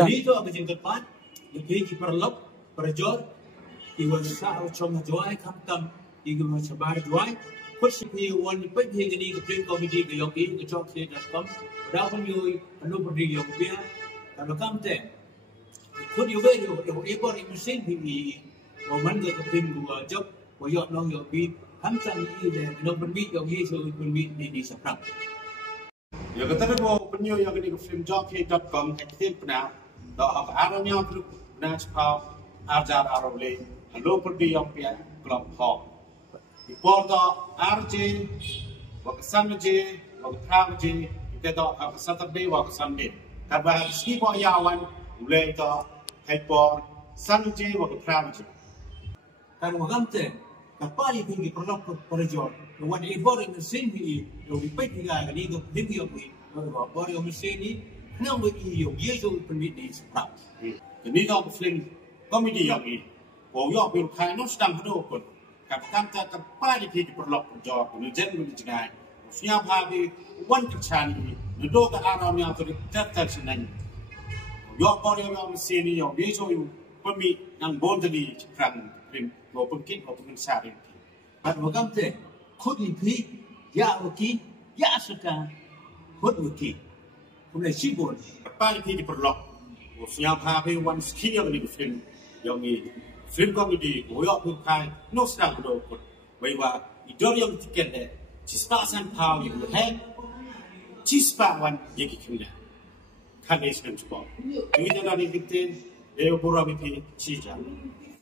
Jadi itu apa yang keempat, lebih diperlok, perjor, diwasa cuma Jowai kamtam, ibu sebar Jowai, kursi wan pergi gini ke Phlim komedi ke yogi ke cok se.com, dah pun you anu berdiri yang dia, kalau kamte, kau juga you ekor mesin ini, orang ke Phlim gua job, wajak long yogi, kamtam ini deh, anu berbit yogi so berbit di seberang. Ya kata dia penyu yang ini ke Phlim.com aktif pernah, dah arahnya terus pernah cepat ajar arah Hello pergi yang pihak kelab hall. Di porta RJ, waktu Sunday, waktu Friday, kita dah waktu Saturday, waktu Sunday. Karena Suhkpoh yawan mulai dah hyper Sunday, waktu Friday. Kalau gamte, kapal ini perlu perjual. Wan ekor mesin ini, yang dipakai dengan ini tu lebih yogi. Kalau ekor mesin ini, kenapa ini yogi so permit di seberang. Jadi dah Phlim komedi yogi. Orang yang berkait non sedang hidup pun, katakan terkepala di perlok perjor, nujen menjadi, siap hari wan kerjaan nudo ke arah yang terdekat senang. Orang yang mesin yang biasa itu pemik yang bondeli cekrang Phlim, maupun kit maupun sari. Kalau kamu kau dipi, ya oki, ya suka, kau oki, kemudian sibuk. Kepala di perlok, siap hari wan sekian di Phlim yang ini. Phlim komedi, orang berkait, non sedang hidup pun, bahawa idol yang tiket deh, cispasan pau yang berhak, cispawan yang kikirnya, kan esmen cukup. Jadi dalam ini kita, dia berapa itu cijang.